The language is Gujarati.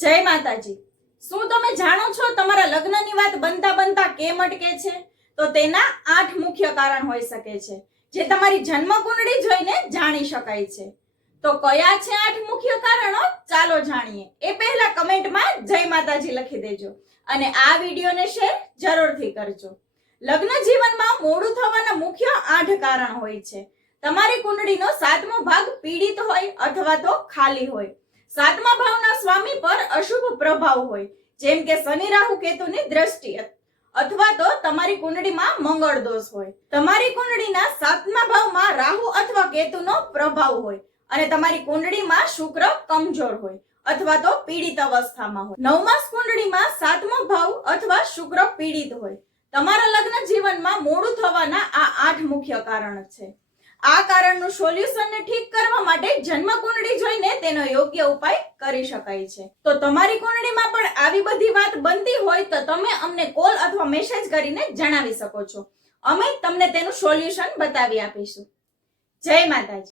જય માતાજી। શું તમે જાણો છો તમારા લગ્નની વાત બનતા બનતા કેમ અટકે છે? તો તેના 8 મુખ્ય કારણ હોઈ શકે છે, જે તમારી જન્મ કુંડળી જોઈને જાણી શકાય છે। તો કયા છે 8 મુખ્ય કારણો? ચાલો જાણીએ। એ પહેલા કમેન્ટમાં જય માતાજી લખી દેજો અને આ વિડીયોને શેર જરૂરથી કરજો। લગ્ન જીવનમાં મોડું થવાના મુખ્ય 8 કારણ હોય છે। તમારી કુંડળીનો 7મો ભાગ પીડિત હોય અથવા તો ખાલી હોય। 7મા ભાવના સ્વામી પર અશુભ પ્રભાવ હોય, જેમ કે શનિ રાહુ કેતુની દ્રષ્ટિ, અથવા તો તમારી કુંડળીમાં મંગળ દોષ હોય। તમારી કુંડળીના 7મા ભાવમાં રાહુ અથવા કેતુનો પ્રભાવ હોય અને તમારી કુંડળીમાં શુક્ર કમજોર હોય અથવા તો પીડિત અવસ્થામાં હોય। 9મા કુંડળીમાં 7મો ભાવ અથવા શુક્ર પીડિત હોય। તમારા લગ્ન જીવનમાં મોડું થવાના આ 8 મુખ્ય કારણ છે। આ કારણનું સોલ્યુશનને ઠીક કરવા માટે જન્મ કુંડળી જોઈને તેનો યોગ્ય ઉપાય કરી શકાય છે। તો તમારી કુંડળીમાં પણ આવી બધી વાત બનતી હોય તો તમે અમને કોલ અથવા મેસેજ કરીને જણાવી શકો છો। અમે તમને તેનું સોલ્યુશન બતાવી આપીશું। જય માતાજી।